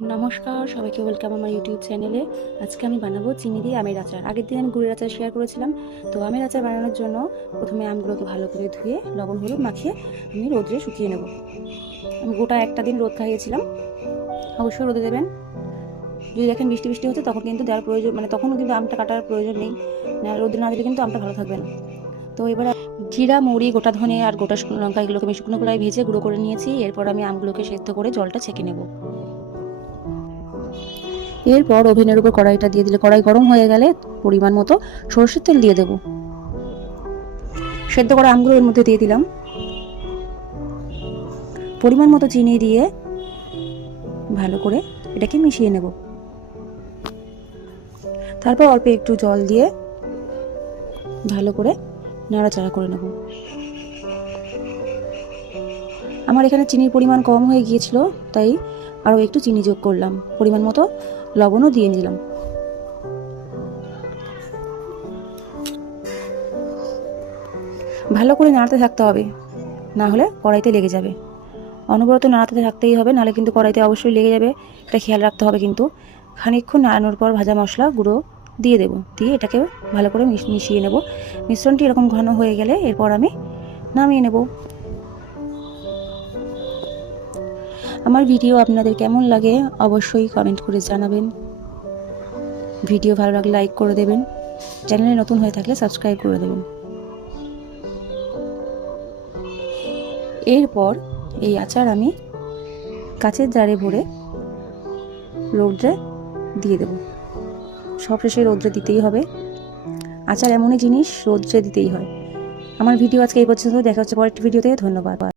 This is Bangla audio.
নমস্কার, সবাইকে ওয়েলকাম আমার ইউটিউব চ্যানেলে। আজকে আমি বানাবো চিনি দিয়ে আমের আচার। আগের দিন আমি গুড়ের আচার শেয়ার করেছিলাম। তো আমের আচার বানানোর জন্য প্রথমে আমগুলোকে ভালো করে ধুয়ে লবণ হলুদ মাখিয়ে আমি রোদে শুকিয়ে নেব। আমি গোটা একটা দিন রোদ খাইয়েছিলাম। অবশ্যই রোদে দেবেন। যদি দেখেন বৃষ্টি বৃষ্টি হচ্ছে তখন কিন্তু দেওয়ার প্রয়োজন, তখনও কিন্তু আমটা কাটার প্রয়োজন নেই। রোদে না দিলে কিন্তু আমটা ভালো থাকবে না। তো এবার জিরা, মৌরি, গোটা ধনে আর গোটা শুকনো লঙ্কা এগুলোকে আমি শুকনো কড়াই ভেজে গুঁড়ো করে নিয়েছি। এরপর আমি আমগুলোকে সেদ্ধ করে জলটা ছেঁকে নেব। এরপর ওভেনের উপর কড়াইটা দিয়ে দিলে, কড়াই গরম হয়ে গেলে পরিমাণ মতো সরষের তেল দিয়ে দেব। সেদ্ধ করা আমগুলো এর মধ্যে দিয়ে দিলাম। পরিমাণ মতো চিনি দিয়ে ভালো করে এটাকে মিশিয়ে নেব। তারপর অল্প একটু জল দিয়ে ভালো করে নাড়াচাড়া করে নেব। আমার এখানে চিনির পরিমাণ কম হয়ে গিয়েছিল, তাই আরও একটু চিনি যোগ করলাম। পরিমাণ মতো লবণও দিয়ে নিলাম। ভালো করে নাড়তে থাকতে হবে, না হলে কড়াইতে লেগে যাবে। অনবরত নাড়াতে থাকতেই হবে, নাহলে কিন্তু কড়াইতে অবশ্যই লেগে যাবে। এটা খেয়াল রাখতে হবে। কিন্তু খানিকক্ষণ নাড়ানোর পর ভাজা মশলা গুঁড়ো দিয়ে দেব। দিয়ে এটাকে ভালো করে মিশিয়ে নেব। মিশ্রণটি এরকম ঘন হয়ে গেলে এরপর আমি নামিয়ে নেব। আমার ভিডিও আপনাদের কেমন লাগে অবশ্যই কমেন্ট করে জানাবেন। ভিডিও ভালো লাগলে লাইক করে দেবেন। চ্যানেলে নতুন হয়ে থাকলে সাবস্ক্রাইব করে দেবেন। এরপর এই আচার আমি কাচের জারে ভরে রৌদ্রে দিয়ে দেব। সবশেষে রৌদ্রে দিতেই হবে। আচার এমনই জিনিস, রৌদ্রে দিতেই হয়। আমার ভিডিও আজকে এই পর্যন্ত। দেখা হচ্ছে পরের ভিডিওতে। ধন্যবাদ।